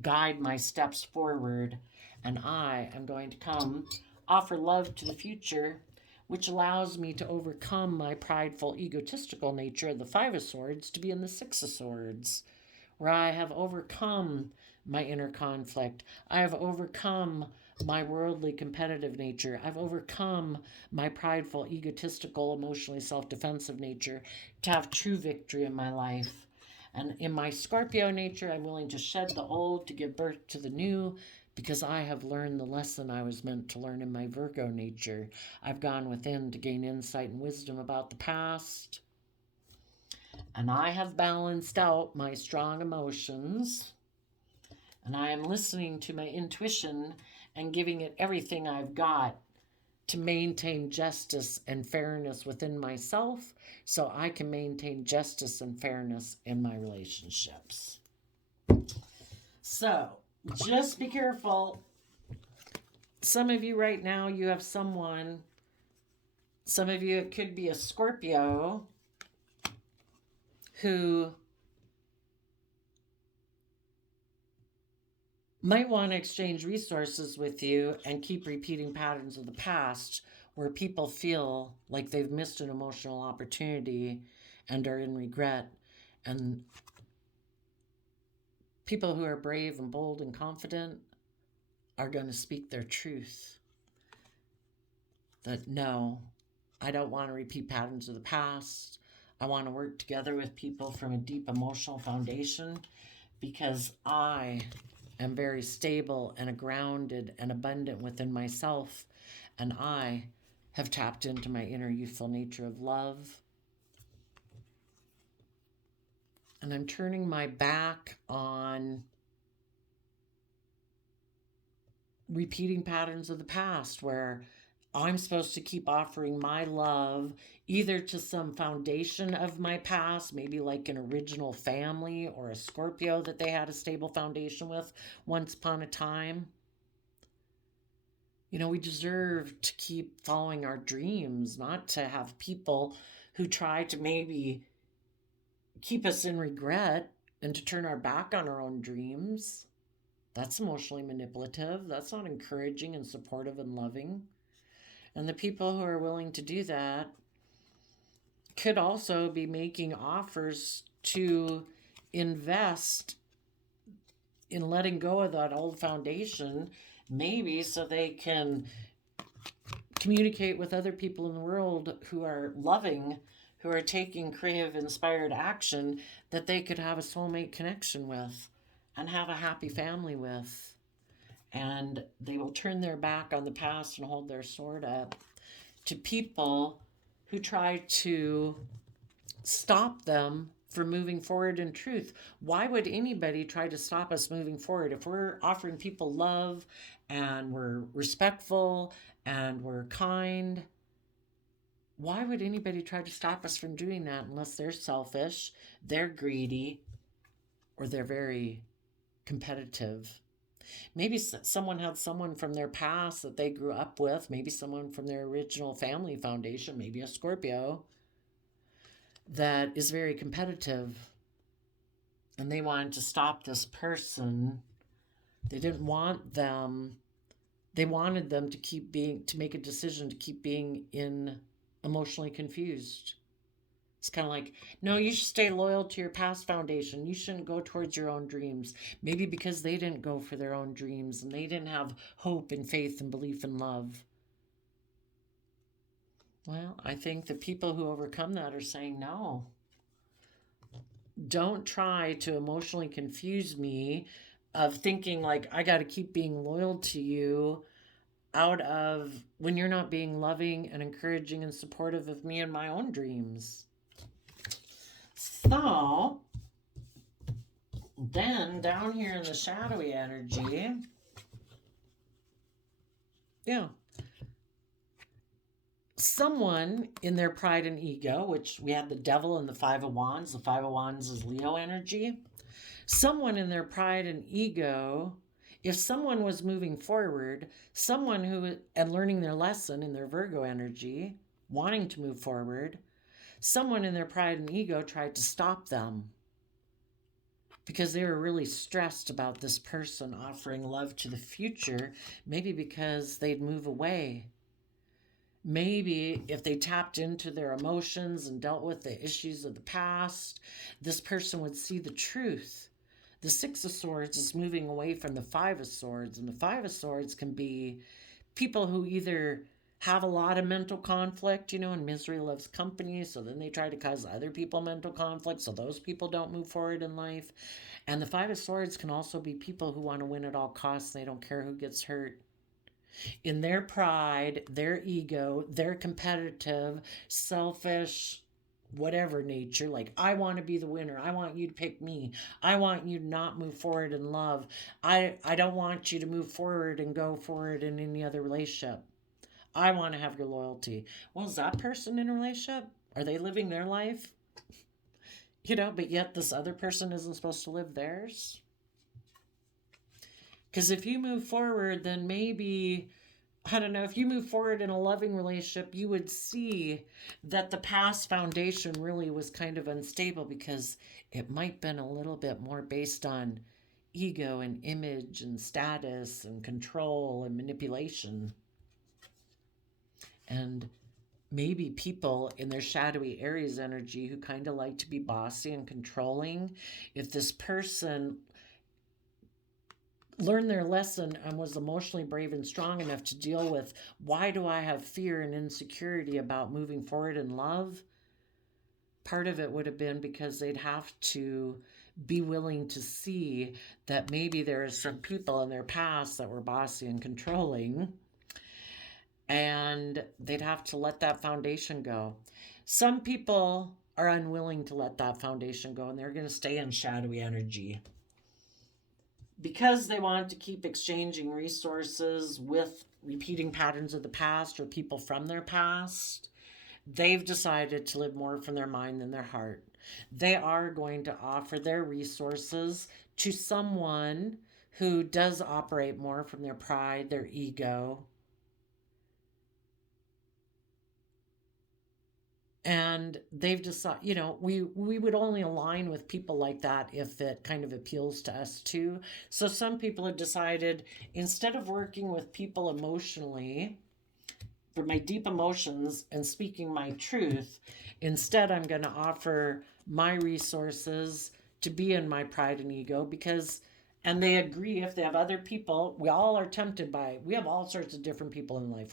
guide my steps forward. And I am going to come offer love to the future, which allows me to overcome my prideful, egotistical nature, the Five of Swords, to be in the Six of Swords, where I have overcome my inner conflict. I have overcome my worldly competitive nature. I've overcome my prideful, egotistical, emotionally self-defensive nature to have true victory in my life. And in my Scorpio nature, I'm willing to shed the old to give birth to the new, because I have learned the lesson I was meant to learn in my Virgo nature. I've gone within to gain insight and wisdom about the past, and I have balanced out my strong emotions, and I am listening to my intuition and giving it everything I've got to maintain justice and fairness within myself so I can maintain justice and fairness in my relationships. So, just be careful. Some of you right now, you have someone, some of you, it could be a Scorpio who might want to exchange resources with you and keep repeating patterns of the past where people feel like they've missed an emotional opportunity and are in regret. And people who are brave and bold and confident are going to speak their truth. That no, I don't want to repeat patterns of the past. I want to work together with people from a deep emotional foundation, because I am very stable and grounded and abundant within myself, and I have tapped into my inner youthful nature of love. And I'm turning my back on repeating patterns of the past where I'm supposed to keep offering my love either to some foundation of my past, maybe like an original family or a Scorpio that they had a stable foundation with once upon a time. We deserve to keep following our dreams, not to have people who try to maybe keep us in regret and to turn our back on our own dreams. That's emotionally manipulative. That's not encouraging and supportive and loving. And the people who are willing to do that could also be making offers to invest in letting go of that old foundation, maybe so they can communicate with other people in the world who are loving, who are taking creative, inspired action that they could have a soulmate connection with and have a happy family with. And they will turn their back on the past and hold their sword up to people who try to stop them from moving forward in truth. Why would anybody try to stop us moving forward? If we're offering people love and we're respectful and we're kind, why would anybody try to stop us from doing that unless they're selfish, they're greedy, or they're very competitive? Maybe someone had someone from their past that they grew up with, maybe someone from their original family foundation, maybe a Scorpio, that is very competitive, and they wanted to stop this person. They didn't want them, they wanted them to make a decision to keep being emotionally confused. It's kind of like, no, you should stay loyal to your past foundation. You shouldn't go towards your own dreams. Maybe because they didn't go for their own dreams and they didn't have hope and faith and belief and love. Well, I think the people who overcome that are saying, no, don't try to emotionally confuse me of thinking like I got to keep being loyal to you out of when you're not being loving and encouraging and supportive of me and my own dreams. So then down here in the shadowy energy, someone in their pride and ego, which we had the devil and the Five of Wands. The Five of Wands is Leo energy. Someone in their pride and ego, if someone was moving forward, someone who, and learning their lesson in their Virgo energy, wanting to move forward, someone in their pride and ego tried to stop them because they were really stressed about this person offering love to the future, maybe because they'd move away. Maybe if they tapped into their emotions and dealt with the issues of the past, this person would see the truth. The Six of Swords is moving away from the Five of Swords, and the Five of Swords can be people who either have a lot of mental conflict, and misery loves company, so then they try to cause other people mental conflict, so those people don't move forward in life. And the Five of Swords can also be people who want to win at all costs, and they don't care who gets hurt. In their pride, their ego, their competitive, selfish, whatever nature, like, I want to be the winner. I want you to pick me. I want you to not move forward in love. I don't want you to move forward and go forward in any other relationship. I want to have your loyalty. Well, is that person in a relationship? Are they living their life? But yet this other person isn't supposed to live theirs? Because if you move forward, then maybe, I don't know, if you move forward in a loving relationship, you would see that the past foundation really was kind of unstable because it might have been a little bit more based on ego and image and status and control and manipulation. And maybe people in their shadowy Aries energy who kind of like to be bossy and controlling, if this person learned their lesson and was emotionally brave and strong enough to deal with, why do I have fear and insecurity about moving forward in love? Part of it would have been because they'd have to be willing to see that maybe there are some people in their past that were bossy and controlling, and they'd have to let that foundation go. Some people are unwilling to let that foundation go, and they're going to stay in shadowy energy because they want to keep exchanging resources with repeating patterns of the past or people from their past. They've decided to live more from their mind than their heart. They are going to offer their resources to someone who does operate more from their pride, their ego. And they've decided, we would only align with people like that if it kind of appeals to us too. So some people have decided, instead of working with people emotionally for my deep emotions and speaking my truth, instead I'm going to offer my resources to be in my pride and ego, because and they agree, if they have other people, we all are tempted by, we have all sorts of different people in life.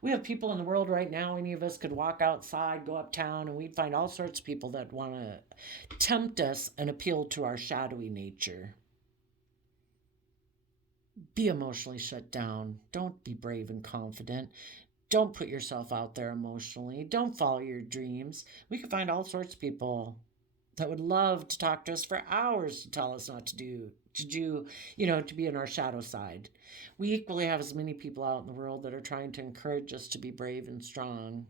We have people in the world right now, any of us could walk outside, go uptown, and we'd find all sorts of people that want to tempt us and appeal to our shadowy nature. Be emotionally shut down. Don't be brave and confident. Don't put yourself out there emotionally. Don't follow your dreams. We can find all sorts of people that would love to talk to us for hours to tell us not to be in our shadow side. We equally have as many people out in the world that are trying to encourage us to be brave and strong.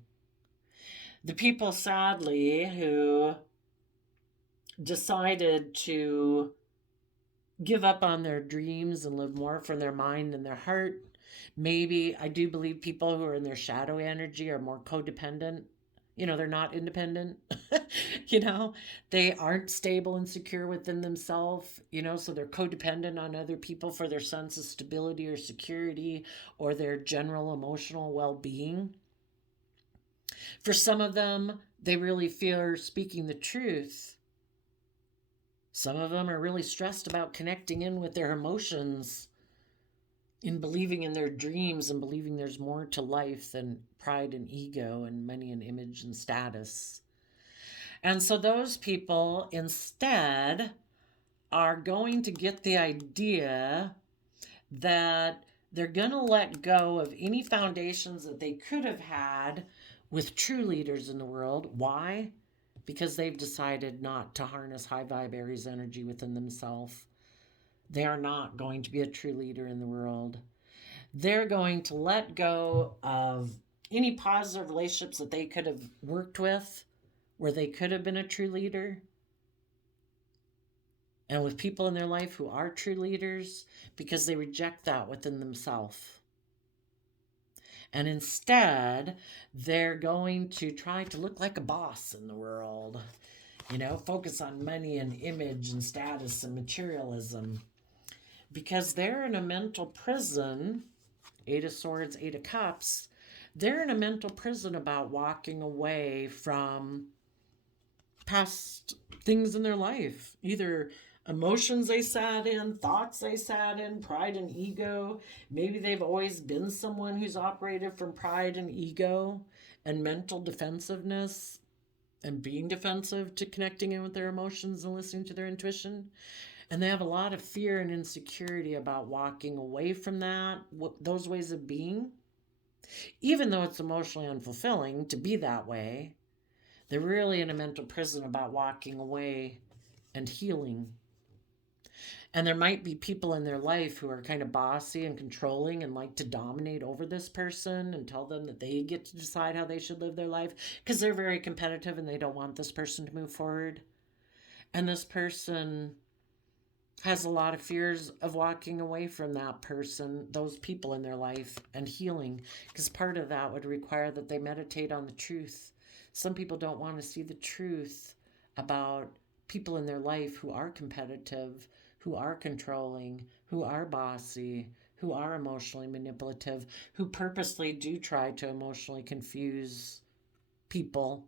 The people, sadly, who decided to give up on their dreams and live more from their mind and their heart. Maybe I do believe people who are in their shadow energy are more codependent. They're not independent. you know, they aren't stable and secure within themselves, so they're codependent on other people for their sense of stability or security or their general emotional well being. For some of them, they really fear speaking the truth. Some of them are really stressed about connecting in with their emotions, in believing in their dreams and believing there's more to life than pride and ego and money and image and status. And so those people instead are going to get the idea that they're going to let go of any foundations that they could have had with true leaders in the world. Why? Because they've decided not to harness high vibe Aries energy within themselves. They are not going to be a true leader in the world. They're going to let go of any positive relationships that they could have worked with where they could have been a true leader, and with people in their life who are true leaders, because they reject that within themselves. And instead, they're going to try to look like a boss in the world, focus on money and image and status and materialism, because they're in a mental prison. Eight of Swords, Eight of Cups. They're in a mental prison about walking away from past things in their life, either emotions they sat in, thoughts they sat in, pride and ego. Maybe they've always been someone who's operated from pride and ego and mental defensiveness and being defensive to connecting in with their emotions and listening to their intuition. And they have a lot of fear and insecurity about walking away from that, those ways of being. Even though it's emotionally unfulfilling to be that way, they're really in a mental prison about walking away and healing. And there might be people in their life who are kind of bossy and controlling and like to dominate over this person and tell them that they get to decide how they should live their life, because they're very competitive and they don't want this person to move forward. And this person has a lot of fears of walking away from that person, those people in their life, and healing, because part of that would require that they meditate on the truth. Some people don't want to see the truth about people in their life who are competitive, who are controlling, who are bossy, who are emotionally manipulative, who purposely do try to emotionally confuse people,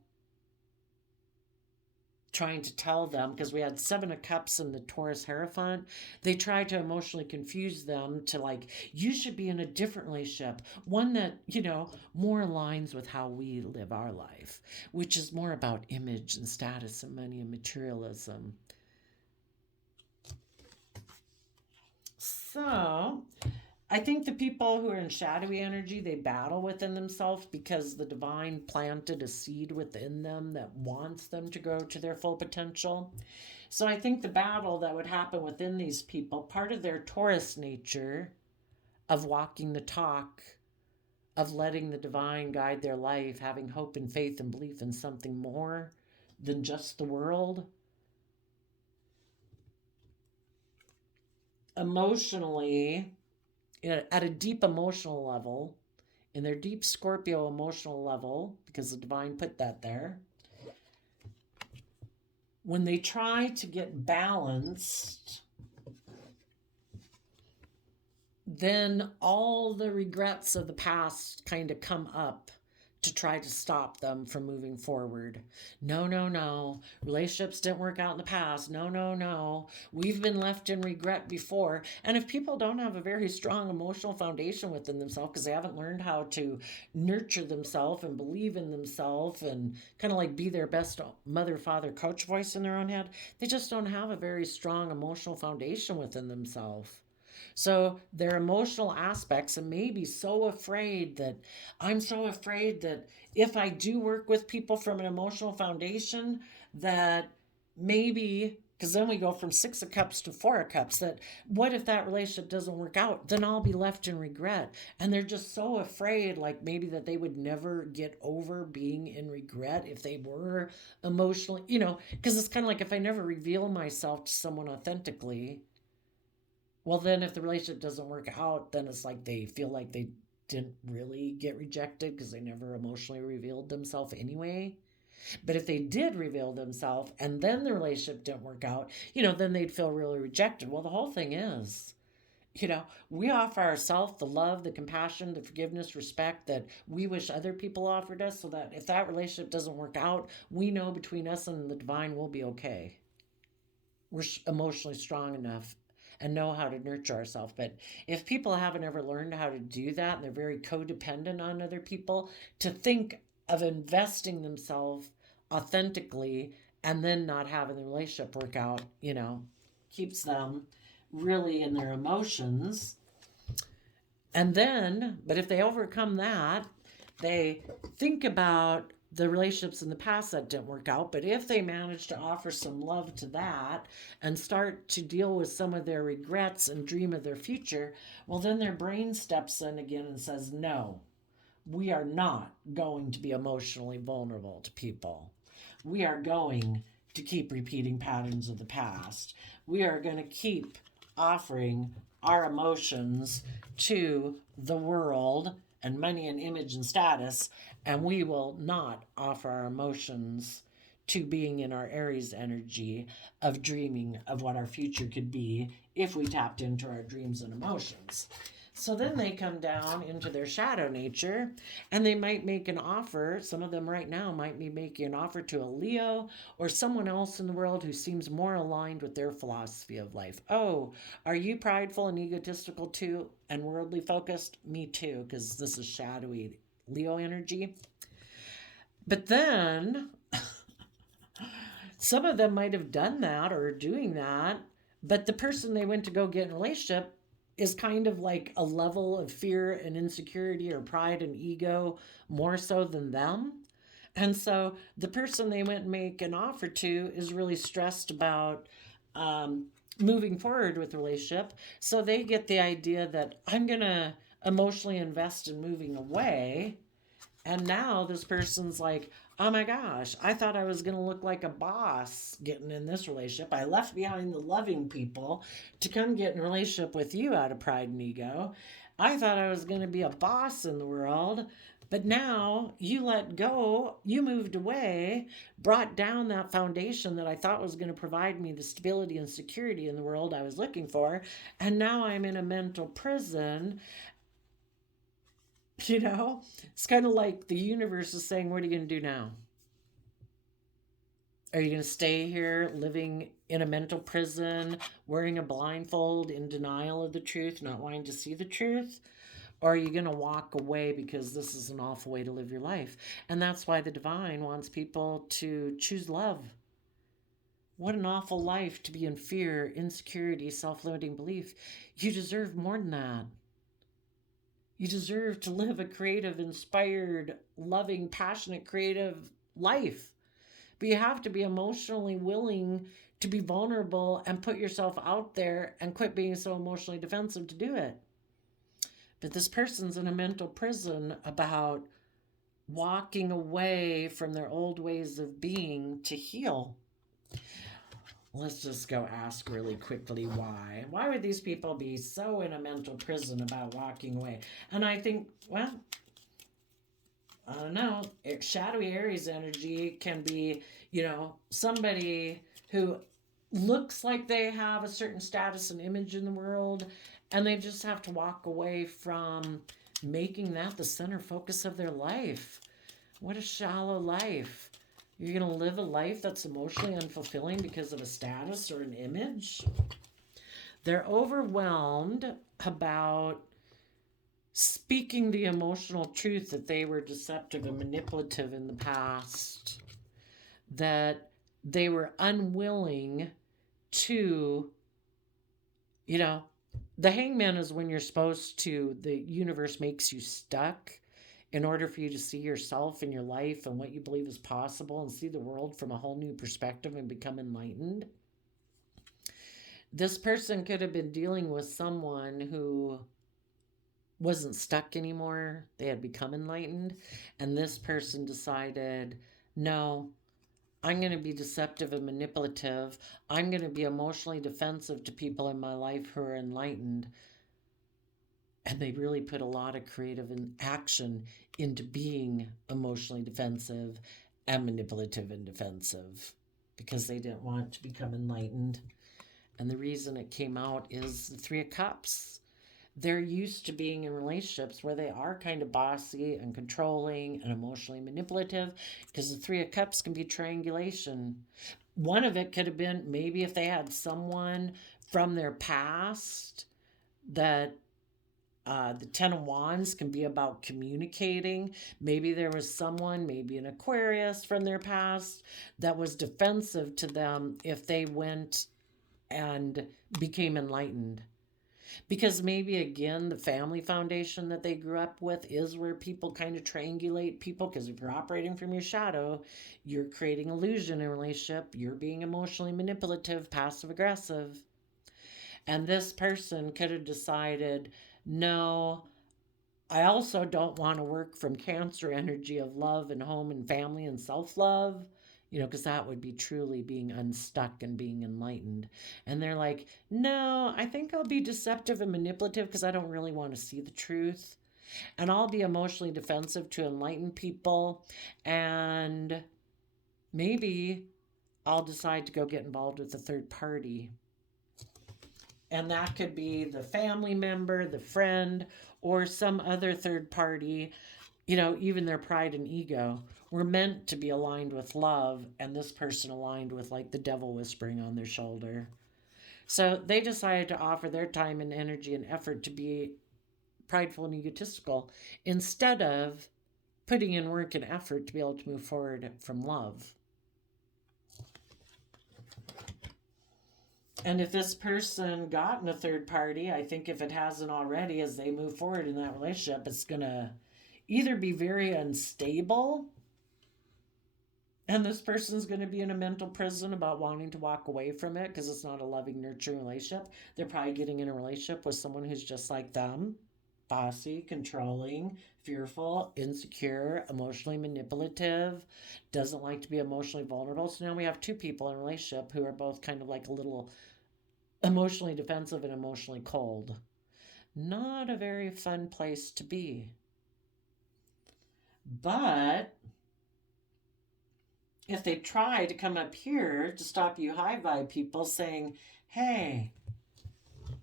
trying to tell them, because we had Seven of Cups in the Taurus Hierophant, they tried to emotionally confuse them to, like, you should be in a different relationship, one that, more aligns with how we live our life, which is more about image and status and money and materialism. So I think the people who are in shadowy energy, they battle within themselves because the divine planted a seed within them that wants them to grow to their full potential. So I think the battle that would happen within these people, part of their Taurus nature of walking the talk, of letting the divine guide their life, having hope and faith and belief in something more than just the world, emotionally, at a deep emotional level, in their deep Scorpio emotional level, because the divine put that there, when they try to get balanced, then all the regrets of the past kind of come up to try to stop them from moving forward. No, no, no. Relationships didn't work out in the past. No, no, no. We've been left in regret before. And if people don't have a very strong emotional foundation within themselves because they haven't learned how to nurture themselves and believe in themselves and kind of like be their best mother, father, coach voice in their own head, they just don't have a very strong emotional foundation within themselves. So their emotional aspects and maybe so afraid that I'm so afraid that if I do work with people from an emotional foundation, that maybe because then we go from 6 of Cups to 4 of Cups, that what if that relationship doesn't work out, then I'll be left in regret. And they're just so afraid, like maybe that they would never get over being in regret if they were emotionally, because it's kind of like if I never reveal myself to someone authentically, well, then if the relationship doesn't work out, then it's like they feel like they didn't really get rejected because they never emotionally revealed themselves anyway. But if they did reveal themselves and then the relationship didn't work out, then they'd feel really rejected. Well, the whole thing is, we offer ourselves the love, the compassion, the forgiveness, respect that we wish other people offered us, so that if that relationship doesn't work out, we know between us and the divine we'll be okay. We're emotionally strong enough and know how to nurture ourselves. But if people haven't ever learned how to do that and they're very codependent on other people, to think of investing themselves authentically and then not having the relationship work out, keeps them really in their emotions. And then, but if they overcome that, they think about the relationships in the past that didn't work out. But if they manage to offer some love to that and start to deal with some of their regrets and dream of their future, well, then their brain steps in again and says, no, we are not going to be emotionally vulnerable to people. We are going to keep repeating patterns of the past. We are going to keep offering our emotions to the world and money and image and status, and we will not offer our emotions to being in our Aries energy of dreaming of what our future could be if we tapped into our dreams and emotions. So then they come down into their shadow nature and they might make an offer. Some of them right now might be making an offer to a Leo or someone else in the world who seems more aligned with their philosophy of life. Oh, are you prideful and egotistical too and worldly focused? Me too, because this is shadowy Leo energy. But then some of them might have done that or are doing that, but the person they went to go get in a relationship is kind of like a level of fear and insecurity or pride and ego more so than them. And so the person they went and make an offer to is really stressed about moving forward with the relationship. So they get the idea that I'm going to emotionally invest in moving away. And now this person's like, oh my gosh, I thought I was going to look like a boss getting in this relationship. I left behind the loving people to come get in a relationship with you out of pride and ego. I thought I was going to be a boss in the world. But now you let go, you moved away, brought down that foundation that I thought was going to provide me the stability and security in the world I was looking for. And now I'm in a mental prison. It's kind of like the universe is saying, what are you going to do now? Are you going to stay here living in a mental prison, wearing a blindfold, in denial of the truth, not wanting to see the truth? Or are you going to walk away because this is an awful way to live your life? And that's why the divine wants people to choose love. What an awful life to be in fear, insecurity, self-limiting belief. You deserve more than that. You deserve to live a creative, inspired, loving, passionate, creative life. But you have to be emotionally willing to be vulnerable and put yourself out there and quit being so emotionally defensive to do it. But this person's in a mental prison about walking away from their old ways of being to heal. Let's just go ask really quickly why. Why would these people be so in a mental prison about walking away? And I think, well, I don't know. Shadowy Aries energy can be, somebody who looks like they have a certain status and image in the world, and they just have to walk away from making that the center focus of their life. What a shallow life. You're going to live a life that's emotionally unfulfilling because of a status or an image. They're overwhelmed about speaking the emotional truth that they were deceptive and manipulative in the past, that they were unwilling to, the hangman is when you're supposed to, the universe makes you stuck in order for you to see yourself and your life and what you believe is possible and see the world from a whole new perspective and become enlightened. This person could have been dealing with someone who wasn't stuck anymore. They had become enlightened. And this person decided, no, I'm going to be deceptive and manipulative. I'm going to be emotionally defensive to people in my life who are enlightened. And they really put a lot of creative action into being emotionally defensive and manipulative and defensive because they didn't want to become enlightened. And the reason it came out is the Three of Cups. They're used to being in relationships where they are kind of bossy and controlling and emotionally manipulative, because the Three of Cups can be triangulation. One of it could have been maybe if they had someone from their past that the Ten of Wands can be about communicating. Maybe there was someone, maybe an Aquarius from their past, that was defensive to them if they went and became enlightened. Because maybe, again, the family foundation that they grew up with is where people kind of triangulate people. Because if you're operating from your shadow, you're creating illusion in a relationship. You're being emotionally manipulative, passive aggressive. And this person could have decided, no, I also don't want to work from Cancer energy of love and home and family and self-love, because that would be truly being unstuck and being enlightened. And they're like, no, I think I'll be deceptive and manipulative because I don't really want to see the truth. And I'll be emotionally defensive to enlighten people. And maybe I'll decide to go get involved with a third party. And that could be the family member, the friend, or some other third party. Even their pride and ego were meant to be aligned with love, and this person aligned with like the devil whispering on their shoulder. So they decided to offer their time and energy and effort to be prideful and egotistical instead of putting in work and effort to be able to move forward from love. And if this person got in a third party, I think if it hasn't already, as they move forward in that relationship, it's going to either be very unstable, and this person's going to be in a mental prison about wanting to walk away from it because it's not a loving, nurturing relationship. They're probably getting in a relationship with someone who's just like them, bossy, controlling, fearful, insecure, emotionally manipulative, doesn't like to be emotionally vulnerable. So now we have two people in a relationship who are both kind of like a little emotionally defensive and emotionally cold. Not a very fun place to be. But if they try to come up here to stop you high vibe people saying, hey,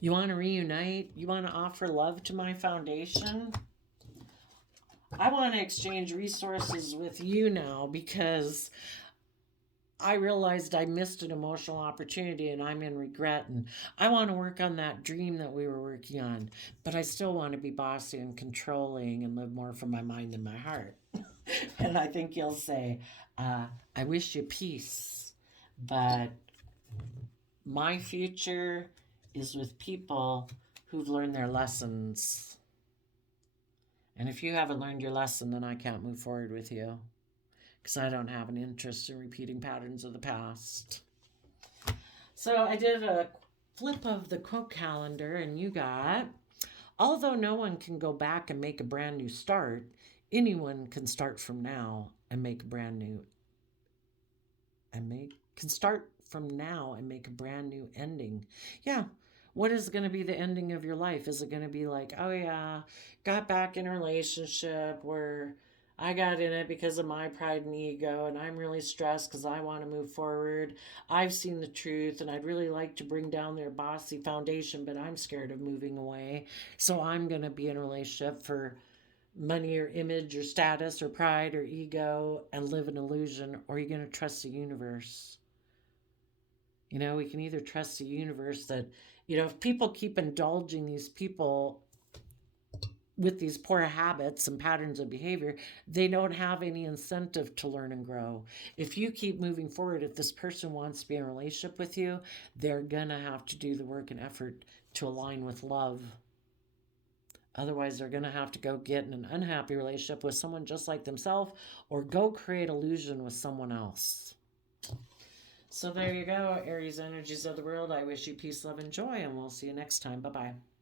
you want to reunite? You want to offer love to my foundation? I want to exchange resources with you now because I realized I missed an emotional opportunity and I'm in regret, and I want to work on that dream that we were working on, but I still want to be bossy and controlling and live more from my mind than my heart. And I think you'll say, I wish you peace, but my future is with people who've learned their lessons. And if you haven't learned your lesson, then I can't move forward with you because I don't have an interest in repeating patterns of the past. So I did a flip of the quote calendar, and you got, although no one can go back and make a brand new start, anyone can start from now and make a brand new ending. Yeah. What is going to be the ending of your life? Is it going to be like, oh yeah, got back in a relationship where I got in it because of my pride and ego, and I'm really stressed because I want to move forward. I've seen the truth, and I'd really like to bring down their bossy foundation, but I'm scared of moving away. So I'm going to be in a relationship for money or image or status or pride or ego and live an illusion, or are you going to trust the universe? You know, we can either trust the universe that, you know, if people keep indulging these people with these poor habits and patterns of behavior, they don't have any incentive to learn and grow. If you keep moving forward, if this person wants to be in a relationship with you, they're going to have to do the work and effort to align with love. Otherwise, they're going to have to go get in an unhappy relationship with someone just like themselves or go create illusion with someone else. So there you go, Aries energies of the world. I wish you peace, love, and joy, and we'll see you next time. Bye bye.